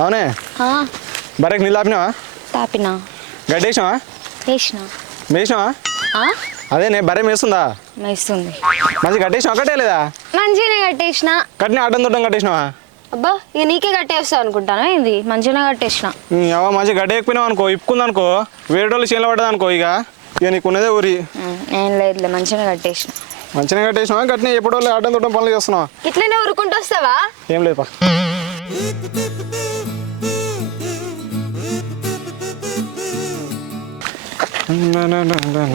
అవునే బర్రెకి నీళ్ళు తాపినావా? తాపినా. గడ్డేసినావా? వేసిన. మేసినావా? అదే నేను బర్రె మేస్తుందా? మేస్తుంది. మంచి కట్టేసినా ఒకటే లేదా? మంచిగానే కట్టేసిన. కట్టిన అడ్డం దొడ్డం కట్టేసినావా? అబ్బా ఇక నీకే కట్టేస్తావు అనుకుంటానా ఏంది? మంచిగానే కట్టేసిన. మంచిగా గడ్డెక్కిపోయినావు అనుకో, ఇప్పుకుందనుకో, వేరే వాళ్ళు చేనులో పడ్డది అనుకో, ఇక నీకు ఉన్నదే ఊరి. ఏం లేదులే, మంచిగానే కట్టేసిన. మంచిగా కట్టేసినావా? కట్టిన ఎప్పుడు వాళ్ళు అడ్డం దొడ్డం పనులు చేస్తున్నావా? ఇట్లనే ఊరుకుంటూ వస్తావా? ఏం లేదు పా.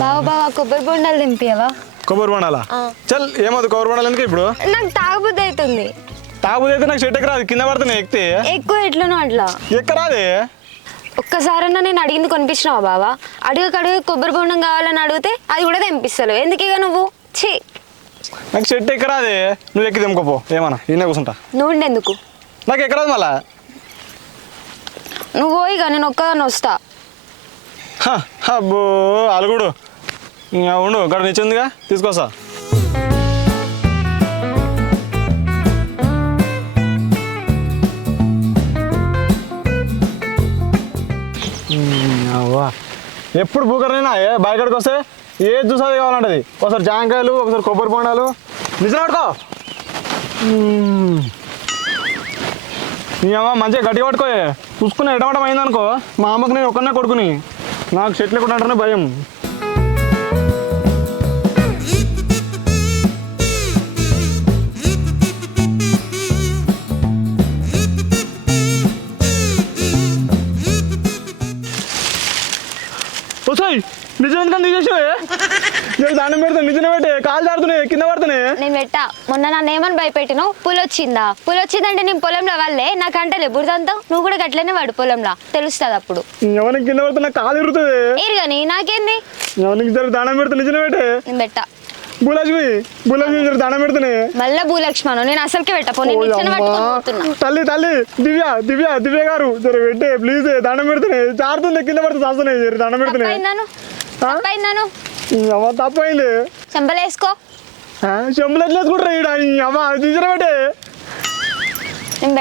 బావా కొబ్బరి బొండాలు దింపియవా? కొబ్బరి బొండాలా? చల్ ఏమవుతుంది కొబ్బరి బొండాలు ఎందుకు ఇప్పుడు? నాకు తాగబుద్ధి అవుతుంది. తాగుబోతే అయితే నాకు చెట్టు ఎక్కరాదు, కింద పడుతున్నాయి ఎక్కితే. ఎక్కువ ఎట్లనో అట్లా ఎక్కరాదే. ఒక్కసారన్నా నేను అడిగింది కొనిపించినావా బావా? అడుగు కొబ్బరి బొండం కావాలని అడిగితే అది కూడా తెంపిస్తావు. ఎందుకు ఇక నువ్వు ఛీ. నాకు చెట్టు ఎక్కరాదే, నువ్వు ఎక్కి తెంపుకోపో. ఏమన్నా ఈయన కూర్చుంటా. నువ్వు ఎందుకు? నాకు ఎక్కరాదు మళ్ళా. నువ్వు ఇక నేను ఒక్కదాన్ని వస్తా. అబ్బో అలుగుడు ఉండు, గడ నిచ్చిందిగా, తీసుకొస్తా. ఎప్పుడు బూకరైనా బాయికాడికి వస్తే ఏ జ్యూస్ అది కావాలంటది. ఒకసారి జాంకాయలు, ఒకసారి కొబ్బరి బొండాలు. నిజం పట్టుకో. నీ అమ్మ మంచిగా గట్టి పట్టుకో. చూసుకుని ఎడమటం అయిందనుకో, మా అమ్మకు నేను ఒక్కనే కొడుకుని. నాకు చెట్లు ఎక్కువ అంటేనే భయం. వస్తాయి నిజం ఎందుకని తీసేసావే? దాన్ని పెడితే నిజం పెట్టే, కాలు జారుతున్నాయి, కింద పడుతున్నాయి. నేను పెట్టా. మొన్న నన్ను ఏమని భయపెట్టినావు? పులొచ్చిందా? పులొచ్చిందంటే నేను పొలంలో వాళ్ళే నాకు అంటలే బురదంతా. నువ్వు కూడా గట్లనే వాడు పొలంలో, తెలుస్తుంది అప్పుడు. ఎవరికి కింద పడుతున్నా కాలు ఇరుగుతుంది. ఏరుగాని నాకేంది? ఎవరికి జర దానం పెడితే నిజం పెట్టే. నేను పెట్టా. భూలక్ష్మి జర దానం పెడుతున్నాయి. మళ్ళా భూలక్ష్మను నేను అసలుకే పెట్టపో. తల్లి దివ్య గారు జర పెట్టే ప్లీజ్. దండం పెడుతున్నాయి, జారుతుంది, కింద పడితే చాస్తున్నాయి. జర దండం పెడుతున్నాయి. తప్పైంది. తప్పైంది. చెంపలేసుకో. చెంబులు ఎట్లా వేసుకుంటారా? అమ్మ నిజం పెట్టే.